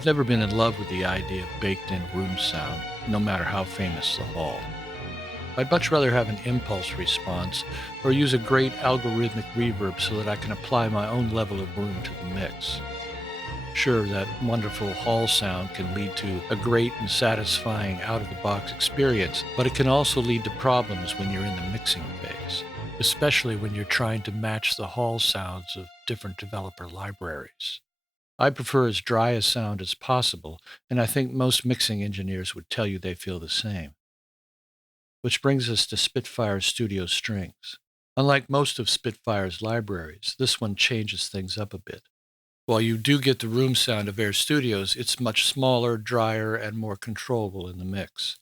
I've never been in love with the idea of baked-in room sound, no matter how famous the hall. I'd much rather have an impulse response or use a great algorithmic reverb so that I can apply my own level of room to the mix. Sure, that wonderful hall sound can lead to a great and satisfying out-of-the-box experience, but it can also lead to problems when you're in the mixing phase, especially when you're trying to match the hall sounds of different developer libraries. I prefer as dry a sound as possible, and I think most mixing engineers would tell you they feel the same. Which brings us to Spitfire Studio Strings. Unlike most of Spitfire's libraries, this one changes things up a bit. While you do get the room sound of Air Studios, it's much smaller, drier, and more controllable in the mix.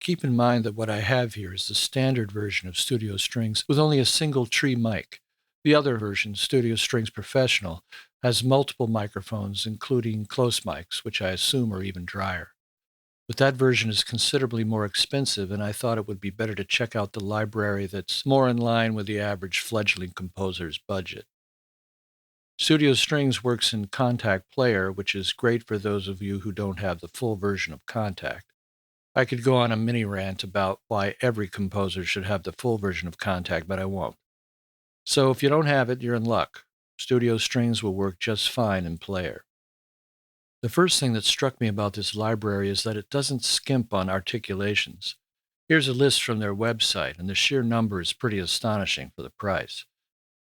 Keep in mind that what I have here is the standard version of Studio Strings with only a single tree mic. The other version, Studio Strings Professional, has multiple microphones, including close mics, which I assume are even drier. But that version is considerably more expensive, and I thought it would be better to check out the library that's more in line with the average fledgling composer's budget. Studio Strings works in Contact Player, which is great for those of you who don't have the full version of Contact. I could go on a mini rant about why every composer should have the full version of Contact, but I won't. So if you don't have it, you're in luck. Studio Strings will work just fine in Player. The first thing that struck me about this library is that it doesn't skimp on articulations. Here's a list from their website, and the sheer number is pretty astonishing for the price.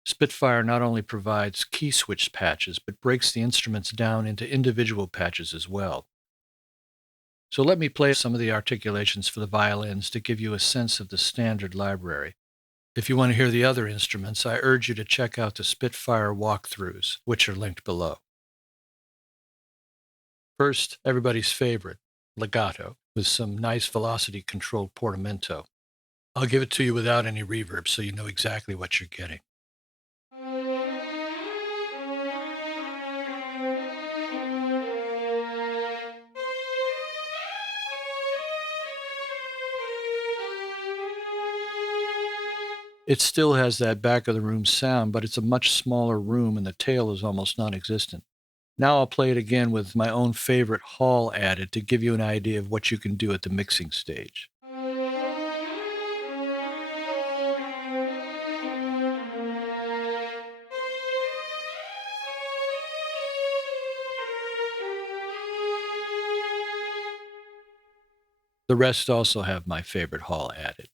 Spitfire not only provides key switch patches, but breaks the instruments down into individual patches as well. So let me play some of the articulations for the violins to give you a sense of the standard library. If you want to hear the other instruments, I urge you to check out the Spitfire walkthroughs, which are linked below. First, everybody's favorite, legato, with some nice velocity-controlled portamento. I'll give it to you without any reverb so you know exactly what you're getting. It still has that back-of-the-room sound, but it's a much smaller room and the tail is almost non-existent. Now I'll play it again with my own favorite hall added to give you an idea of what you can do at the mixing stage. The rest also have my favorite hall added.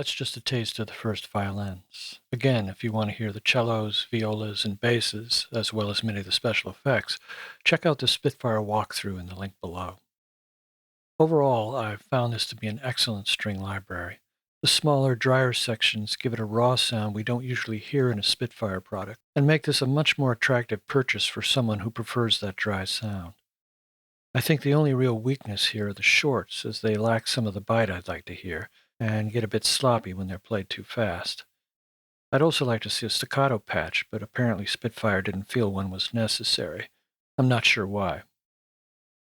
That's just a taste of the first violins. Again, if you want to hear the cellos, violas, and basses, as well as many of the special effects, check out the Spitfire walkthrough in the link below. Overall, I've found this to be an excellent string library. The smaller, drier sections give it a raw sound we don't usually hear in a Spitfire product, and make this a much more attractive purchase for someone who prefers that dry sound. I think the only real weakness here are the shorts, as they lack some of the bite I'd like to hear, and get a bit sloppy when they're played too fast. I'd also like to see a staccato patch, but apparently Spitfire didn't feel one was necessary. I'm not sure why.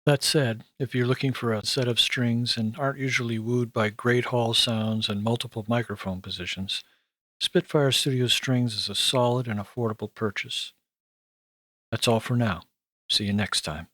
That said, if you're looking for a set of strings and aren't usually wooed by great hall sounds and multiple microphone positions, Spitfire Studio Strings is a solid and affordable purchase. That's all for now. See you next time.